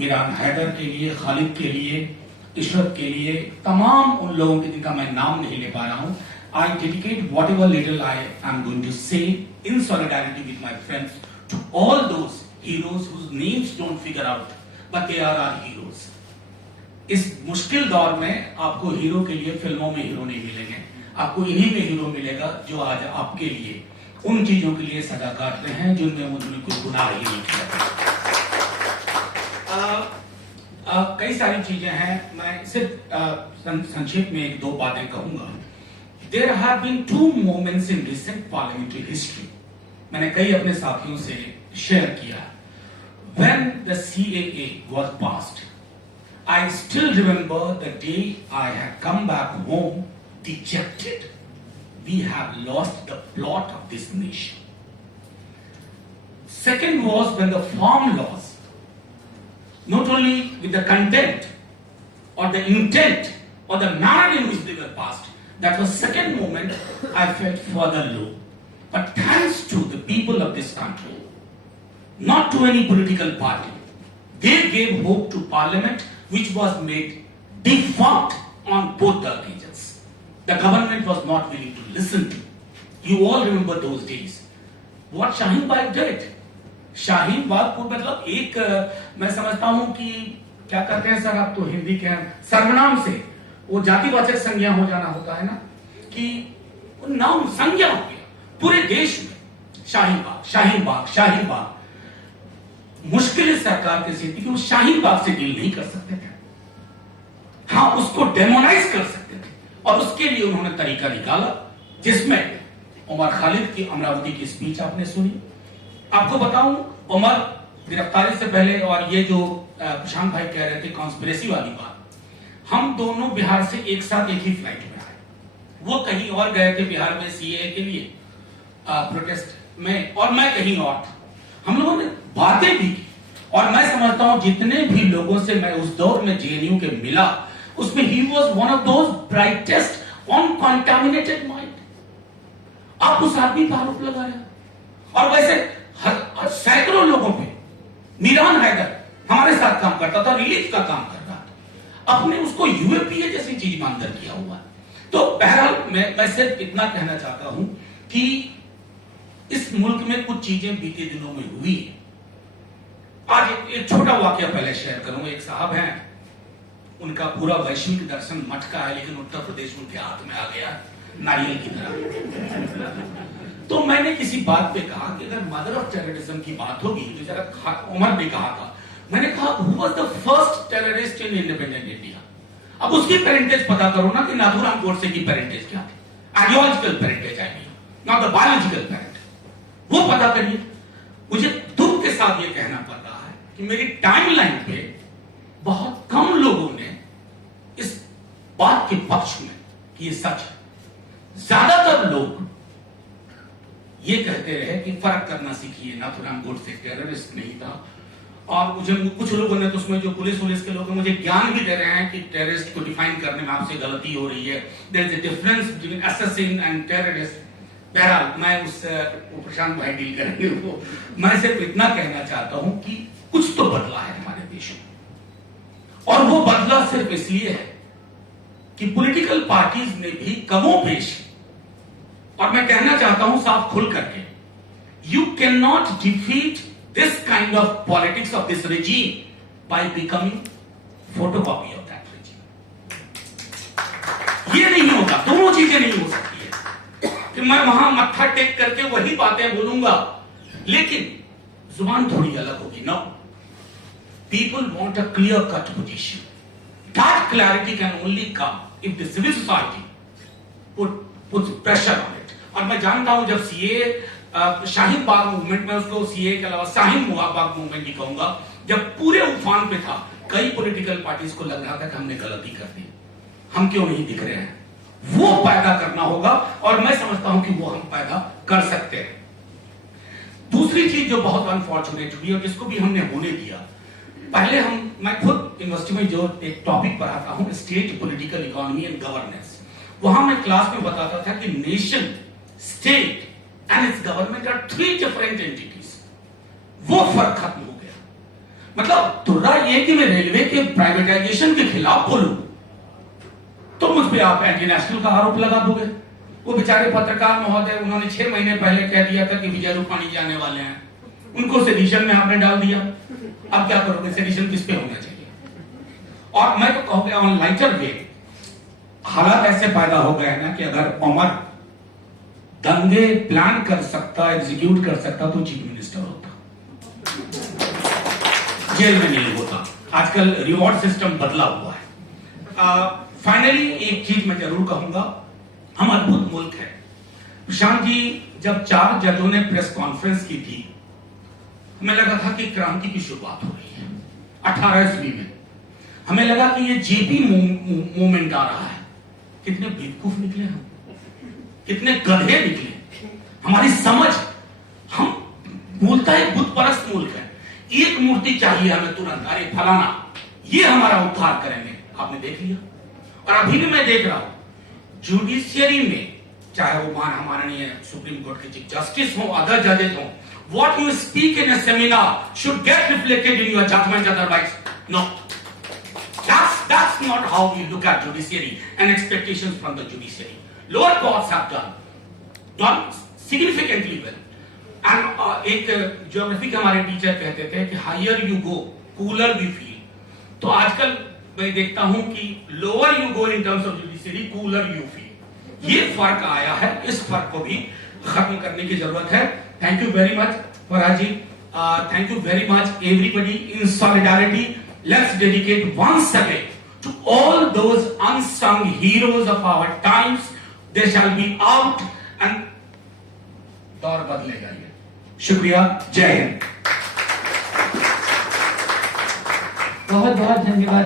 मीरान हैदर के लिए, खालिद के लिए, इशरत के लिए, तमाम उन लोगों के जिनका मैं नाम नहीं ले पा रहा हूं, I dedicate whatever little I am going to say in solidarity with my friends to all those heroes whose names don't figure out, but they are our heroes. इस मुश्किल दौर में आपको हीरो के लिए फिल्मों में हीरो नहीं मिलेंगे, आपको इन्हीं में हीरो मिलेगा जो आज आपके लिए उन चीजों के लिए सजा काट रहे हैं जिनमें उन्होंने कोई गुनाह ही नहीं किया। कई सारी चीजें हैं, मैं सिर्फ संक्षेप में एक दो बातें कहूंगा। There have been two moments in recent parliamentary history. मैंने कई अपने साथियों से शेयर किया। When the CAA was passed, I still remember the day I had come back home dejected. We have lost the plot of this nation. Second was when the farm laws, not only with the content or the intent or the manner in which they were passed, that was second moment I felt further low. But thanks to the people of this country, not to any political party, they gave hope to Parliament, which was made defunct on both the occasions. The government was not willing to listen to. You all remember those days. What Shaheen Bagh did? Shaheen Bagh को मतलब एक मैं समझता हूं कि क्या कहते हैं सर, आप तो हिंदी के सर्वनाम से वो जातिवाचक संज्ञा हो जाना होता है ना, कि नाम संज्ञा हो गया पूरे देश में। शाहीन बाग, शाहीन बाग, शाहीन बाग। मुश्किल सरकार की स्थिति कि वो शाहीन बाग से डील नहीं कर सकते थे, हाँ उसको डेमोनाइज कर सकते थे, और उसके लिए उन्होंने तरीका निकाला जिसमें उमर खालिद की अमरावती की स्पीच आपने सुनी। आपको बताऊं, उमर गिरफ्तारी से पहले, और ये जो प्रशांत भाई कह रहे थे कॉन्स्पिरेसी वाली बात, हम दोनों बिहार से एक साथ एक ही फ्लाइट में आए। वो कहीं और गए थे बिहार में सीएए के लिए प्रोटेस्ट में, और मैं कहीं और था। हम लोगों ने बातें भी की, और मैं समझता हूं जितने भी लोगों से मैं उस दौर में जेएनयू के मिला, उसमें he was one of those brightest on contaminated mind. आप उस आदमी पर आरोप लगा रहे हैं, और वैसे सैकड़ों लोगों पे, मीरान हैदर हमारे साथ काम करता था, रिलीफ का काम कर रहा था, अपने उसको यूएपीए जैसी चीज में अंदर किया हुआ है। तो बहरहाल मैं सिर्फ इतना कहना चाहता हूं कि इस मुल्क में कुछ चीजें बीते दिनों में हुई। आज एक छोटा वाकया पहले शेयर करूंगा। एक साहब हैं, उनका पूरा वैश्विक दर्शन मठ का है, लेकिन उत्तर प्रदेश उनके हाथ में आ गया नारियल की तरह। तो मैंने किसी बात पे कहा कि अगर मदर ऑफ टेररिज्म की बात होगी तो जरा उमर ने कहा था, मैंने कहा who was the first terrorist in independent India. अब उसकी पेरेंटेज पता करो ना कि नाथुराम गोडसे की पेरेंटेज क्या थी, ideological parentage I mean, not the biological parent, वो पता करिए। मुझे दुख के साथ ये कहना पड़ रहा है कि मेरी टाइमलाइन पे बहुत कम लोगों ने इस बात के पक्ष में कि ये सच है। ज्यादातर लोग ये कहते रहे कि फर्क करना सीखिए, नाथुराम गोडसे टेररिस्ट नहीं था। और मुझे कुछ लोगों ने तो उसमें जो पुलिस के लोग मुझे ज्ञान भी दे रहे हैं कि टेररिस्ट को डिफाइन करने में आपसे गलती हो रही है, there is a difference between assassin and terrorist. बहरहाल मैं उस प्रशांत भाई डील करेंगे वो। मैं सिर्फ इतना कहना चाहता हूं कि कुछ तो बदला है हमारे देश में, और वो बदला सिर्फ इसलिए है कि पॉलिटिकल पार्टीज ने भी कमोबेश, और मैं कहना चाहता हूं साफ खुल करके, you can not defeat this kind of politics of this regime by becoming photocopy of that regime. ये नहीं होगा, दोनों चीजें नहीं हो सकती है कि मैं वहां मत्था टेक करके वही बातें बोलूंगा लेकिन जुबान थोड़ी अलग होगी। No, people want a clear cut position. That clarity can only come if the civil society puts pressure on it. और मैं जानता हूं जब सीए शाहीन बाग मूवमेंट में, उसको सीए के अलावा शाहीन बाग मूवमेंट भी कहूंगा, जब पूरे उफान पे था, कई पॉलिटिकल पार्टीज को लग रहा था कि हमने गलती कर दी, हम क्यों नहीं दिख रहे हैं। वो पैदा करना होगा, और मैं समझता हूं कि वो हम पैदा कर सकते हैं। दूसरी चीज जो बहुत अनफॉर्चुनेट हुई और जिसको भी हमने होने दिया, पहले मैं खुद यूनिवर्सिटी में जो एक टॉपिक पढ़ाता हूं, state political economy and governance, वहां मैं क्लास में बताता था कि nation, state and its government are three different entities. वो फर्क खत्म हो गया। मतलब तुर्रा ये कि मैं रेलवे के प्राइवेटाइजेशन के खिलाफ बोलूं तो मुझ पे आप एंटी नेशनल का आरोप लगा दोगे। वो बेचारे पत्रकार महोदय, उन्होंने 6 महीने पहले कह दिया था कि विजय रूपाणी जाने वाले हैं, उनको सेडिशन में आपने डाल दिया। अब क्या करोगे? सेडिशन किस पे होना चाहिए? और मैं तो कहूंगा ऑन लाइटर वे हालात ऐसे पैदा हो गए हैं ना कि अगर उमर दंगे प्लान कर सकता, एग्जीक्यूट कर सकता तो चीफ मिनिस्टर होता, जेल में नहीं होता। आजकल रिवॉर्ड सिस्टम बदला हुआ है। फाइनली एक चीज मैं जरूर कहूंगा, हम अद्भुत मुल्क है। प्रशांत जी, जब 4 जजों ने प्रेस कॉन्फ्रेंस की थी, हमें लगा था कि क्रांति की शुरुआत हो रही है 18 ईस्वी में। हमें लगा कि ये जेपी मूवमेंट आ रहा है। कितने बेवकूफ निकले हम, कितने गधे निकले। हमारी समझ, हम मूलतः एक बुत परस्त मुल्क है। एक मूर्ति चाहिए हमें तुरंत, अरे फलाना ये हमारा उद्धार करेंगे। आपने देख लिया, और अभी भी मैं देख रहा हूं जुडिशियरी में, चाहे वो माननीय सुप्रीम कोर्ट के चीफ जस्टिस हो, अदर जजेस हो, what you speak in a seminar should get reflected in your judgment, otherwise no. That's not how we look at judiciary and expectations from the judiciary. Lower courts have done significantly well. And एक geography के हमारे teacher कहते थे कि higher you go cooler we feel. तो आजकल मैं देखता हूं कि lower you go in terms of judiciary, cooler you feel. ये फर्क आया है, इस फर्क को भी खत्म करने की जरूरत है। Thank you very much, Faraji. Thank you very much, everybody. In solidarity, let's dedicate once again to all those unsung heroes of our times. They shall be out and दौर बदलेगा ये। शुक्रिया, जय हिंद। बहुत बहुत धन्यवाद।